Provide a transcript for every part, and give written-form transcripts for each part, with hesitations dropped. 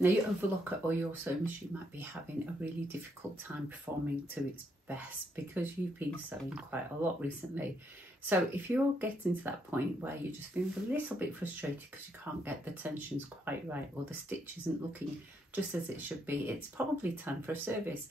Now your overlocker or your sewing machine might be having a really difficult time performing to its best because you've been sewing quite a lot recently. So if you're getting to that point where you're just feeling a little bit frustrated because you can't get the tensions quite right, or the stitch isn't looking just as it should be, it's probably time for a service.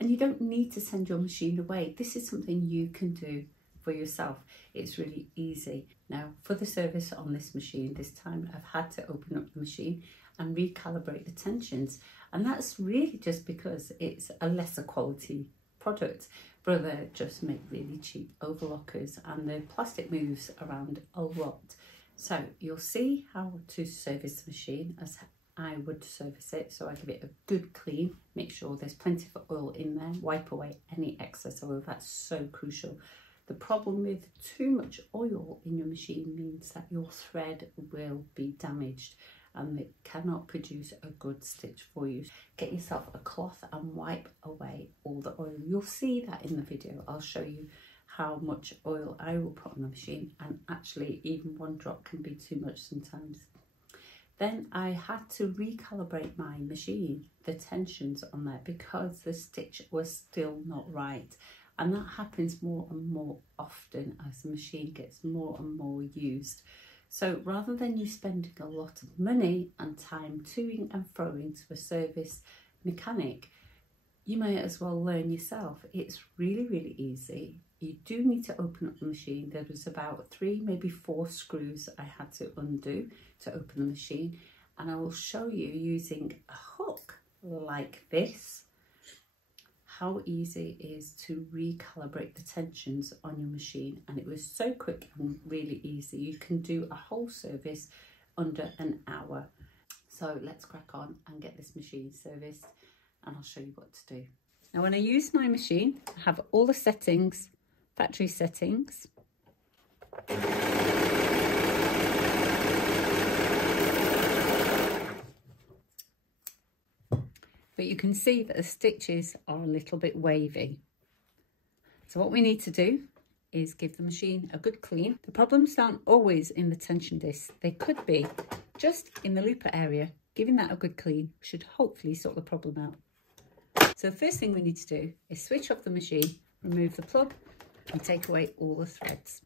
And you don't need to send your machine away. This is something you can do for yourself. It's really easy. Now for the service on this machine, this time I've had to open up the machine and recalibrate the tensions, and that's really just because it's a lesser quality product. Brother just make really cheap overlockers and the plastic moves around a lot. So you'll see how to service the machine as I would service it. So I give it a good clean, make sure there's plenty of oil in there, wipe away any excess oil. That's so crucial. The problem with too much oil in your machine means that your thread will be damaged and it cannot produce a good stitch for you. Get yourself a cloth and wipe away all the oil. You'll see that in the video. I'll show you how much oil I will put on the machine, and actually even one drop can be too much sometimes. Then I had to recalibrate my machine, the tensions on there, because the stitch was still not right. And that happens more and more often as the machine gets more and more used. So rather than you spending a lot of money and time toing and froing to a service mechanic, you may as well learn yourself. It's really, really easy. You do need to open up the machine. There was about 3, maybe 4 screws I had to undo to open the machine. And I will show you using a hook like this, how easy it is to recalibrate the tensions on your machine. And it was so quick and really easy. You can do a whole service under an hour. So let's crack on and get this machine serviced, and I'll show you what to do. Now when I use my machine, I have all the settings, factory settings. But you can see that the stitches are a little bit wavy. So what we need to do is give the machine a good clean. The problems aren't always in the tension disc. They could be just in the looper area. Giving that a good clean should hopefully sort the problem out. So the first thing we need to do is switch off the machine, remove the plug and take away all the threads.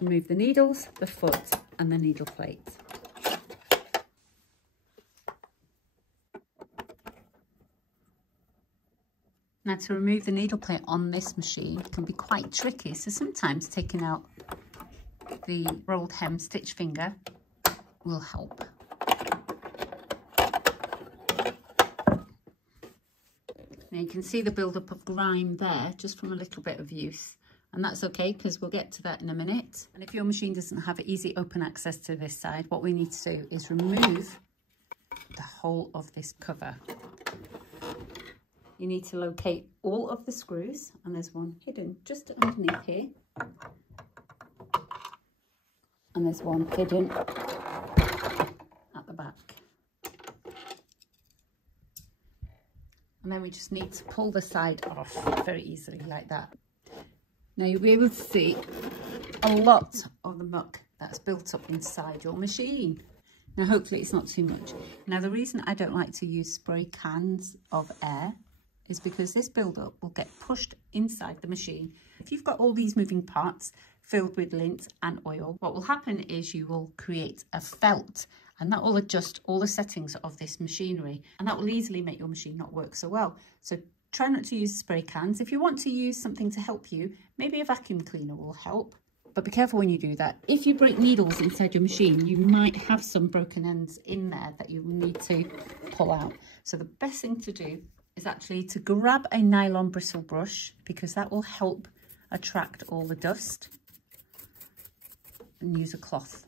Remove the needles, the foot and the needle plate. Now to remove the needle plate on this machine can be quite tricky, so sometimes taking out the rolled hem stitch finger will help. Now you can see the build-up of grime there just from a little bit of use. And that's okay, because we'll get to that in a minute. And if your machine doesn't have easy open access to this side, what we need to do is remove the whole of this cover. You need to locate all of the screws, and there's one hidden just underneath here. And there's one hidden at the back. And then we just need to pull the side off very easily like that. Now you'll be able to see a lot of the muck that's built up inside your machine. Now hopefully it's not too much. Now the reason I don't like to use spray cans of air is because this build-up will get pushed inside the machine. If you've got all these moving parts filled with lint and oil, what will happen is you will create a felt, and that will adjust all the settings of this machinery, and that will easily make your machine not work so well. So try not to use spray cans. If you want to use something to help you, maybe a vacuum cleaner will help. But be careful when you do that. If you break needles inside your machine, you might have some broken ends in there that you will need to pull out. So the best thing to do is actually to grab a nylon bristle brush, because that will help attract all the dust, and use a cloth.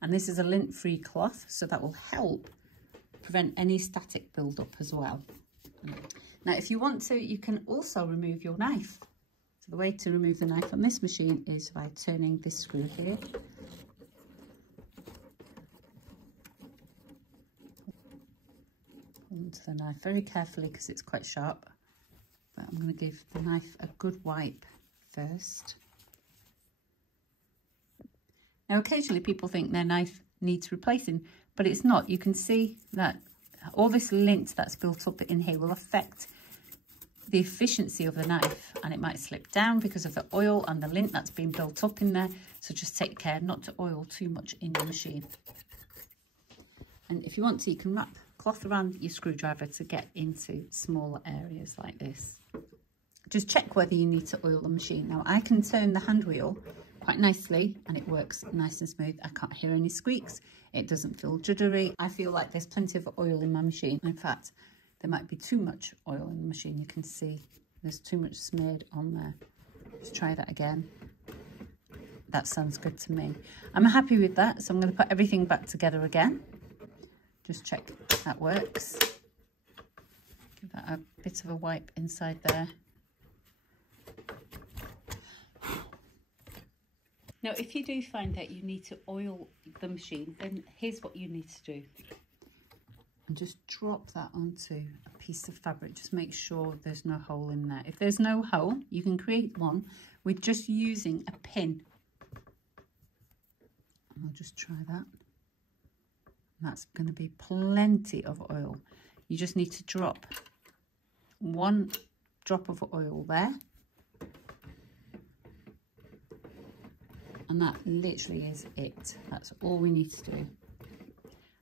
And this is a lint-free cloth, so that will help prevent any static build-up as well. Now, if you want to, you can also remove your knife. So the way to remove the knife on this machine is by turning this screw here. Pull into the knife very carefully because it's quite sharp. But I'm going to give the knife a good wipe first. Now, occasionally people think their knife needs replacing, but it's not. You can see that all this lint that's built up in here will affect the efficiency of the knife, and it might slip down because of the oil and the lint that's been built up in there. So just take care not to oil too much in your machine. And if you want to, you can wrap cloth around your screwdriver to get into smaller areas like this. Just check whether you need to oil the machine. Now, I can turn the hand wheel quite nicely and it works nice and smooth. I can't hear any squeaks. It doesn't feel juddery. I feel like there's plenty of oil in my machine. In fact, there might be too much oil in the machine. You can see there's too much smeared on there. Let's try that again. That sounds good to me. I'm happy with that, so I'm going to put everything back together again. Just check that works. Give that a bit of a wipe inside there. Now, if you do find that you need to oil the machine, then here's what you need to do. And just drop that onto a piece of fabric. Just make sure there's no hole in there. If there's no hole, you can create one with just using a pin. And I'll just try that. That's going to be plenty of oil. You just need to drop one drop of oil there. And that literally is it. That's all we need to do.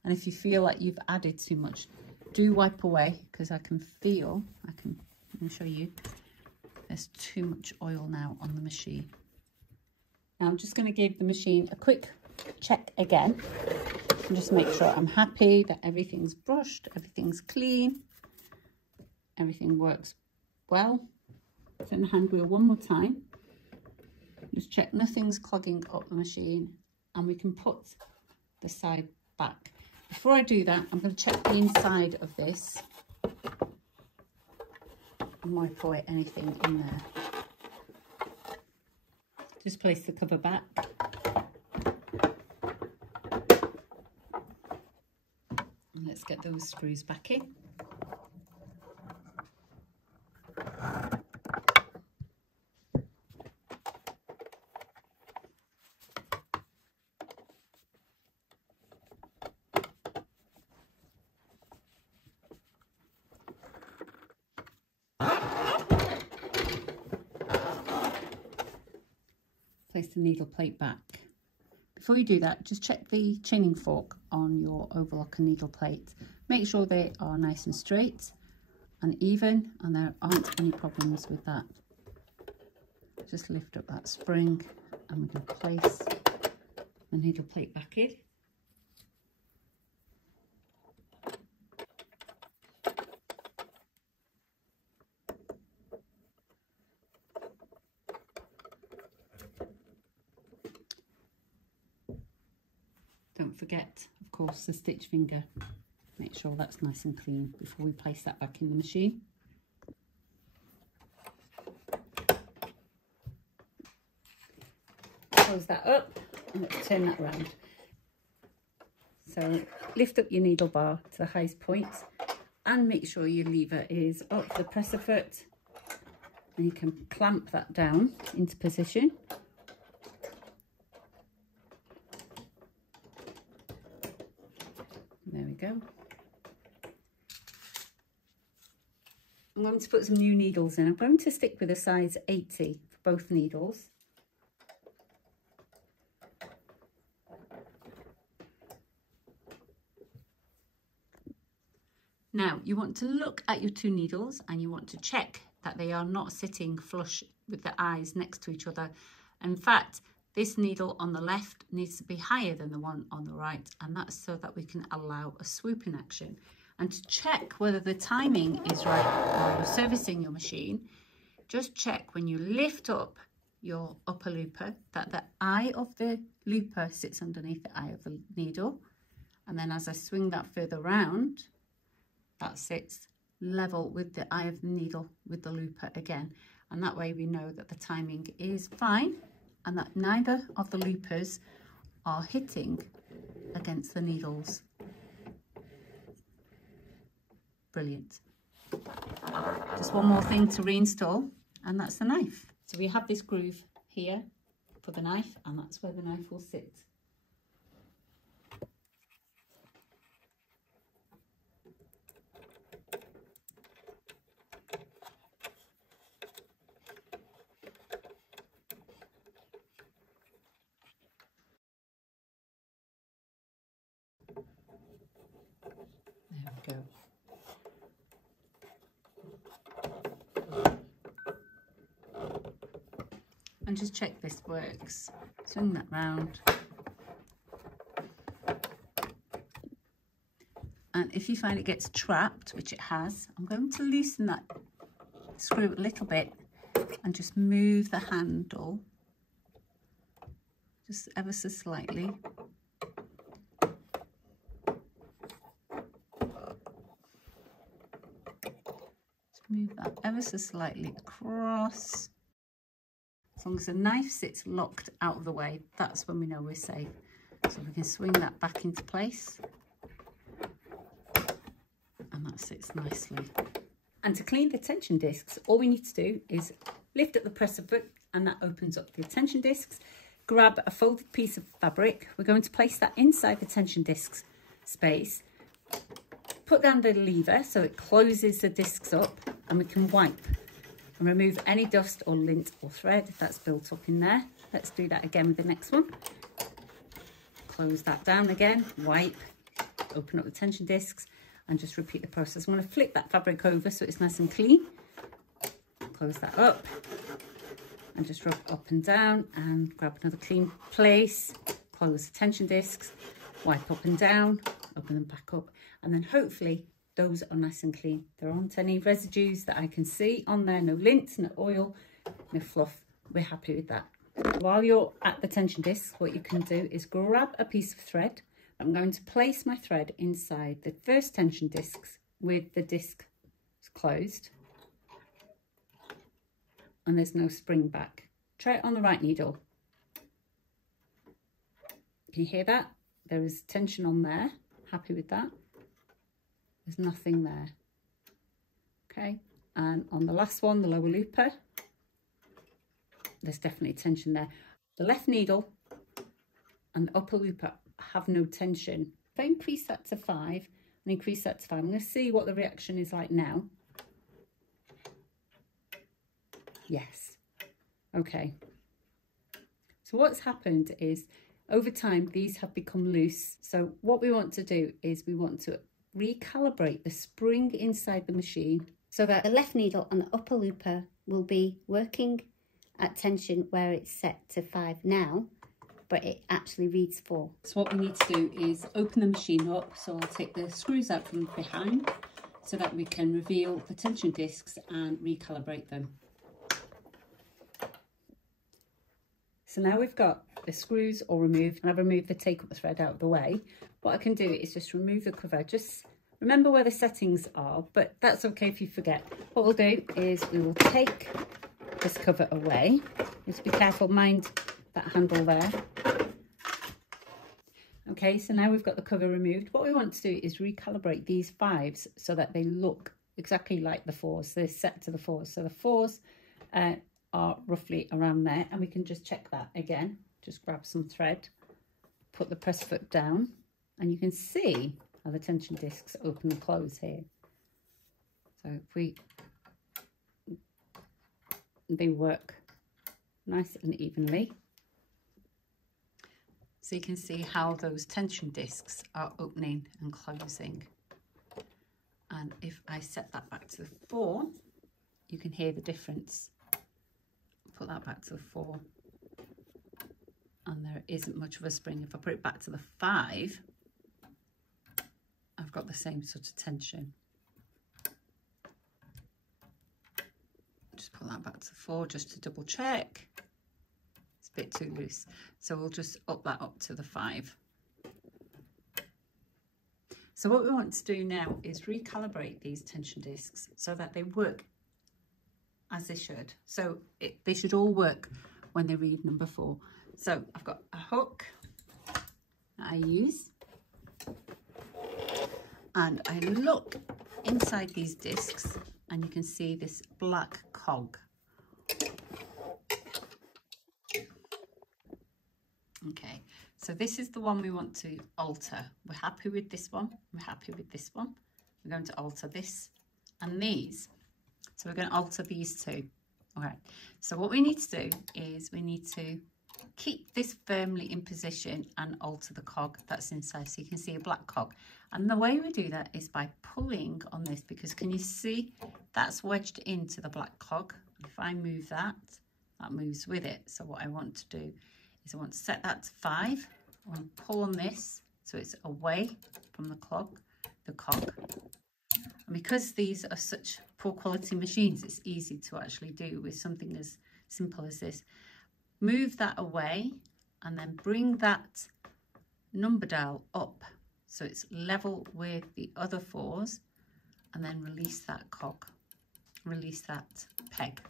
And if you feel like you've added too much, do wipe away, because I can feel, let me show you, there's too much oil now on the machine. Now I'm just going to give the machine a quick check again and just make sure I'm happy that everything's brushed, everything's clean, everything works well. Turn the hand wheel one more time. Just check nothing's clogging up the machine, and we can put the side back. Before I do that, I'm going to check the inside of this and wipe away anything in there. Just place the cover back. And let's get those screws back in. Place the needle plate back. Before you do that, just check the chaining fork on your overlocker needle plate. Make sure they are nice and straight and even, and there aren't any problems with that. Just lift up that spring and we can place the needle plate back in. Don't forget, of course, the stitch finger. Make sure that's nice and clean before we place that back in the machine. Close that up and let's turn that around. So lift up your needle bar to the highest point and make sure your lever is up the presser foot, and you can clamp that down into position. There we go. I'm going to put some new needles in. I'm going to stick with a size 80 for both needles. Now you want to look at your two needles and you want to check that they are not sitting flush with the eyes next to each other. In fact, this needle on the left needs to be higher than the one on the right, and that's so that we can allow a swooping action. And to check whether the timing is right while you're servicing your machine, just check when you lift up your upper looper that the eye of the looper sits underneath the eye of the needle. And then as I swing that further round, that sits level with the eye of the needle with the looper again. And that way we know that the timing is fine and that neither of the loopers are hitting against the needles. Brilliant. Just one more thing to reinstall, and that's the knife. So we have this groove here for the knife, and that's where the knife will sit. There we go. And just check this works. Swing that round. And if you find it gets trapped, which it has, I'm going to loosen that screw a little bit and just move the handle just ever so slightly. Just move that ever so slightly across. As long as the knife sits locked out of the way, that's when we know we're safe. So we can swing that back into place. And that sits nicely. And to clean the tension discs, all we need to do is lift up the presser foot, and that opens up the tension discs. Grab a folded piece of fabric. We're going to place that inside the tension discs space. Put down the lever so it closes the discs up, and we can wipe and remove any dust or lint or thread that's built up in there. Let's do that again with the next one. Close that down again, wipe, open up the tension discs, and just repeat the process. I'm going to flip that fabric over so it's nice and clean. Close that up and just rub up and down and grab another clean place. Close the tension discs, wipe up and down, open them back up, and then hopefully those are nice and clean. There aren't any residues that I can see on there, no lint, no oil, no fluff. We're happy with that. While you're at the tension discs, what you can do is grab a piece of thread. I'm going to place my thread inside the first tension discs with the disc closed, and there's no spring back. Try it on the right needle. Can you hear that? There is tension on there. Happy with that? There's nothing there. Okay, and on the last one, the lower looper, there's definitely tension there. The left needle and the upper looper have no tension. If I increase that to 5 and increase that to 5, I'm going to see what the reaction is like now. Yes. Okay. So what's happened is over time these have become loose. So what we want to do is we want to recalibrate the spring inside the machine so that the left needle and the upper looper will be working at tension where it's set to 5 now, but it actually reads 4. So what we need to do is open the machine up. So I'll take the screws out from behind so that we can reveal the tension discs and recalibrate them. So now we've got the screws all removed, and I've removed the take-up thread out of the way. What I can do is just remove the cover. Just remember where the settings are, but that's okay if you forget. What we'll do is we will take this cover away. Just be careful, mind that handle there. Okay, so now we've got the cover removed. What we want to do is recalibrate these 5s so that they look exactly like the 4s. They're set to the 4s. So the 4s are roughly around there, and we can just check that again. Just grab some thread, put the press foot down, and you can see how the tension discs open and close here. So if they work nice and evenly. So you can see how those tension discs are opening and closing. And if I set that back to the 4, you can hear the difference. Put that back to the 4, and there isn't much of a spring. If I put it back to the 5, I've got the same sort of tension. Just put that back to the 4 just to double check. It's a bit too loose, so we'll just up that up to the 5. So what we want to do now is recalibrate these tension discs so that they work as they should. So they should all work when they read number 4. So I've got a hook that I use, and I look inside these discs and you can see this black cog. Okay, so this is the one we want to alter. We're happy with this one. We're happy with this one. We're going to alter this and these. So we're going to alter these two. All right, so what we need to do is we need to keep this firmly in position and alter the cog that's inside. So you can see a black cog. And the way we do that is by pulling on this, because can you see that's wedged into the black cog? If I move that, that moves with it. So what I want to do is I want to set that to 5. I want to pull on this so it's away from the cog. And because these are such poor quality machines, it's easy to actually do with something as simple as this. Move that away and then bring that number dial up so it's level with the other 4s, and then release that cog, release that peg,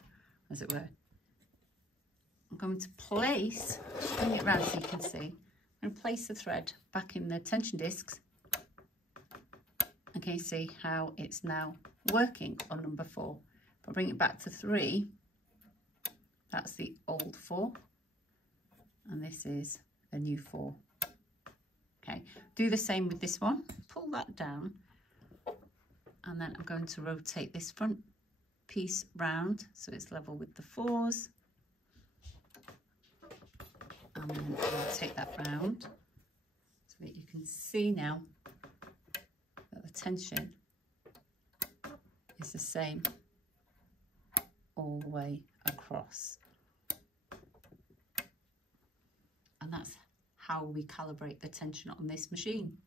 as it were. I'm going to place, bring it round so you can see, and place the thread back in the tension discs. Okay, see how it's now working on number 4. If I bring it back to 3, that's the old 4, and this is the new 4. Okay, do the same with this one. Pull that down, and then I'm going to rotate this front piece round so it's level with the 4s, and then rotate that round so that you can see now that the tension is the same all the way across. And that's how we calibrate the tension on this machine.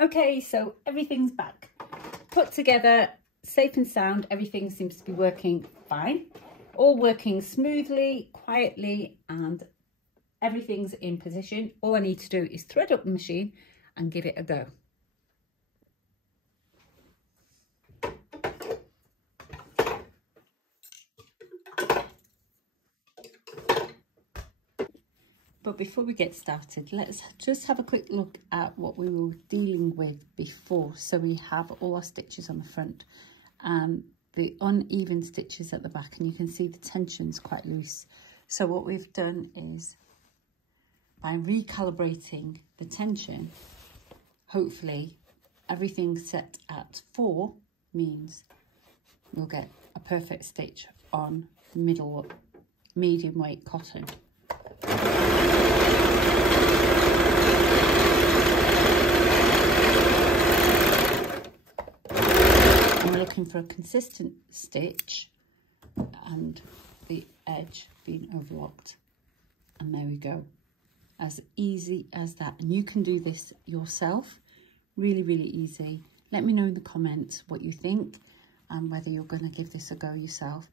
Okay, so everything's back, put together, safe and sound. Everything seems to be working fine, all working smoothly, quietly, and everything's in position. All I need to do is thread up the machine and give it a go. But before we get started, let's just have a quick look at what we were dealing with before. So we have all our stitches on the front and the uneven stitches at the back, and you can see the tension's quite loose. So what we've done is, by recalibrating the tension, hopefully everything set at 4 means we'll get a perfect stitch on the middle medium weight cotton. And we're looking for a consistent stitch and the edge being overlocked. And there we go. As easy as that. And you can do this yourself. Really, really easy. Let me know in the comments what you think and whether you're going to give this a go yourself.